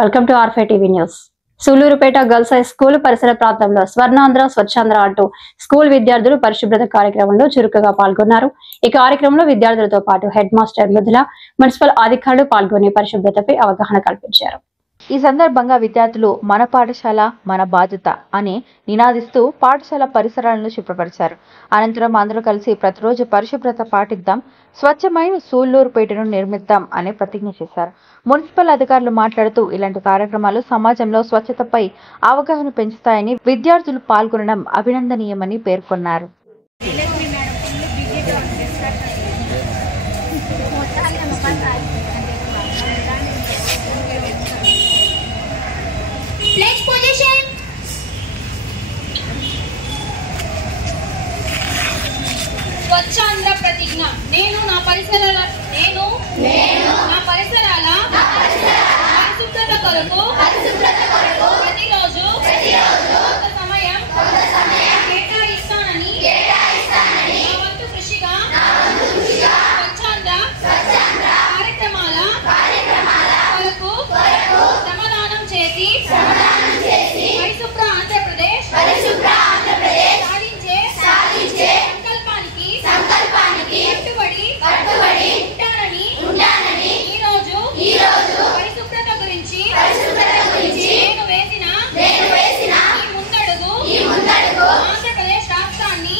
Welcome to R five TV news. Sullurpeta girls high school పరిసర ప్రాంతంలో స్వర్ణాంధ్ర స్వచ్ఛాంధ్ర అంటూ స్కూల్ విద్యార్థులు పరిశుభ్రత కార్యక్రమంలో చురుకుగా పాల్గొన్నారు. ఈ కార్యక్రమంలో విద్యార్థులతో పాటు హెడ్ మాస్టర్ మృదుల, మున్సిపల్ అధికారులు పాల్గొని పరిశుభ్రతపై అవగాహన కల్పించారు. ఈ సందర్భంగా విద్యార్థులు మన పాఠశాల మన బాధ్యత అని నినాదిస్తూ పాఠశాల పరిసరాలను శుభ్రపరిచారు. అనంతరం అందరూ కలిసి ప్రతిరోజు పరిశుభ్రత పాటిద్దాం, స్వచ్ఛమైన సూళ్లూరుపేటను నిర్మిద్దాం అనే ప్రతిజ్ఞ చేశారు. మున్సిపల్ అధికారులు మాట్లాడుతూ ఇలాంటి కార్యక్రమాలు సమాజంలో స్వచ్ఛతపై అవగాహన పెంచుతాయని, విద్యార్థులు పాల్గొనడం అభినందనీయమని పేర్కొన్నారు. Next position. స్వచ్ఛాంధ్ర ప్రతిజ్ఞ. నేను నా పరిసరాల పరిశుభ్రత కొరకు ప్రతిరోజు కొంత సమయం కేటాయిస్తానని నా వంతు కృషిగా స్వచ్ఛాంధ్ర కార్యక్రమాల కొరకు శ్రమదానం చేసి పరిశుభ్ర ఆంధ్రప్రదేశ్ సాధించే సంకల్పానికి కట్టుబడి ఉంటానని ఈ రోజు పరిశుభ్రత గురించి నేను వేసిన ఈ ముందడుగు ఆంధ్రప్రదేశ్ రాష్ట్రాన్ని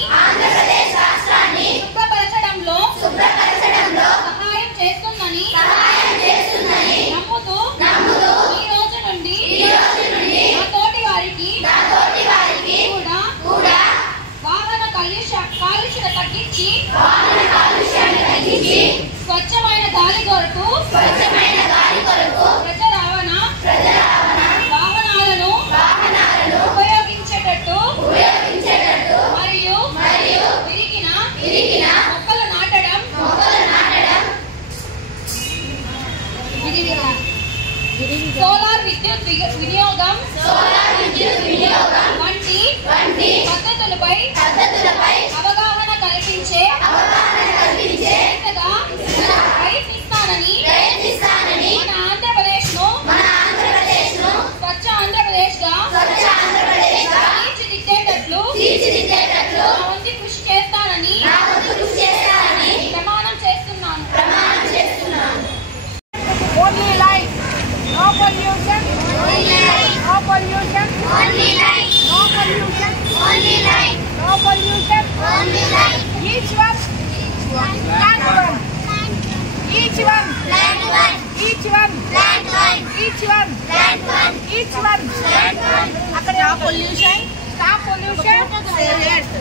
శుభ్రపరచడంలో సహాయం చేస్తుందని నమ్ముతూ ఈ రోజు నుండి నా తోటి వారికి కూడా వాహన కాలుష్యం తగ్గించి స్వచ్ఛమైన గాలి కొరకు ప్రజా వాహనాలను ఉపయోగించేటట్టు మరియు విరిగిన మొక్కలు నాటడం సోలార్ విద్యుత్ వినియోగం వంటి పద్ధతులపై అవగాహన కల్పించే ప్రయత్నిస్తానని మన ఆంధ్రప్రదేశ్ ను స్వచ్ఛ ఆంధ్రప్రదేశ్ గా తీర్చిదిద్దేటట్లు నా వంతు కృషి చేస్తానని ప్రమాణం చేస్తున్నాను. Only light, no pollution. Only light, no pollution. Only light, no pollution. Only light, no pollution. Only light. Each one, plant one. Each one, plant one. Each one, plant one. Each one, plant one. Each one, plant one. Stop pollution. Stop pollution. Save earth.